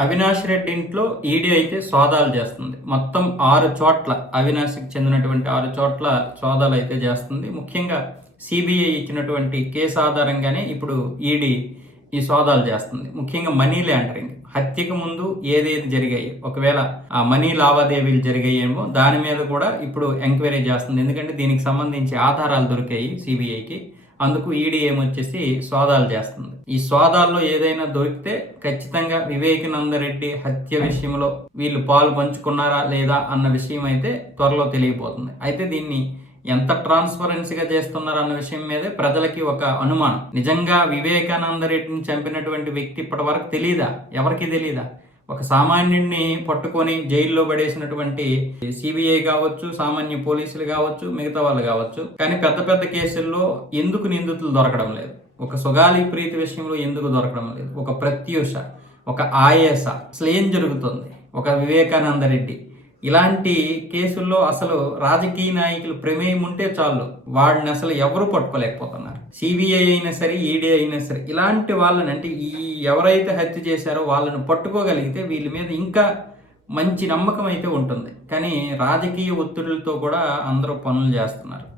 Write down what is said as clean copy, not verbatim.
అవినాష్ రెడ్డి ఇంట్లో ఈడీ అయితే సోదాలు చేస్తుంది. మొత్తం 6 చోట్ల అవినాష్కి చెందినటువంటి 6 చోట్ల సోదాలు అయితే చేస్తుంది. ముఖ్యంగా సిబిఐ ఇచ్చినటువంటి కేసు ఆధారంగానే ఇప్పుడు ఈడీ ఈ సోదాలు చేస్తుంది. ముఖ్యంగా మనీ లాండరింగ్, హత్యకు ముందు ఏదేది జరిగాయి, ఒకవేళ ఆ మనీ లావాదేవీలు జరిగాయేమో దాని మీద కూడా ఇప్పుడు ఎంక్వైరీ చేస్తుంది. ఎందుకంటే దీనికి సంబంధించి ఆధారాలు దొరికాయి సిబిఐకి. అందుకు ఈడీ ఏమొచ్చేసి సోదాలు చేస్తుంది. ఈ సోదాల్లో ఏదైనా దొరికితే ఖచ్చితంగా వివేకానందరెడ్డి హత్య విషయంలో వీళ్ళు పాలు పంచుకున్నారా లేదా అన్న విషయం అయితే త్వరలో తెలియబోతుంది. అయితే దీన్ని ఎంత ట్రాన్స్పరెన్సీగా చేస్తున్నారు అన్న విషయం మీదే ప్రజలకి ఒక అనుమానం. నిజంగా వివేకానందరెడ్డిని చంపినటువంటి వ్యక్తి ఇప్పటి వరకు తెలీదా? ఎవరికి తెలీదా? ఒక సామాన్యుడిని పట్టుకొని జైల్లో పడేసినటువంటి సిబిఐ కావచ్చు, సామాన్య పోలీసులు కావచ్చు, మిగతా వాళ్ళు కావచ్చు. కానీ పెద్ద పెద్ద కేసుల్లో ఎందుకు నిందితులు దొరకడం లేదు? ఒక సుగాలి ప్రీతి విషయంలో ఎందుకు దొరకడం లేదు? ఒక ప్రత్యూష, ఒక ఆయేష, అసలు ఏం జరుగుతుంది? ఒక వివేకానందరెడ్డి ఇలాంటి కేసుల్లో అసలు రాజకీయ నాయకులు ప్రమేయం ఉంటే చాలు, వాడిని అసలు ఎవరు పట్టుకోలేకపోతున్నారు. సిబిఐ అయినా సరే, ఈడీ అయినా సరే, ఇలాంటి వాళ్ళని అంటే ఈ ఎవరైతే హత్య చేశారో వాళ్ళని పట్టుకోగలిగితే వీళ్ళ మీద ఇంకా మంచి నమ్మకం అయితే ఉంటుంది. కానీ రాజకీయ ఒత్తిడులతో కూడా అందరూ పనులు చేస్తున్నారు.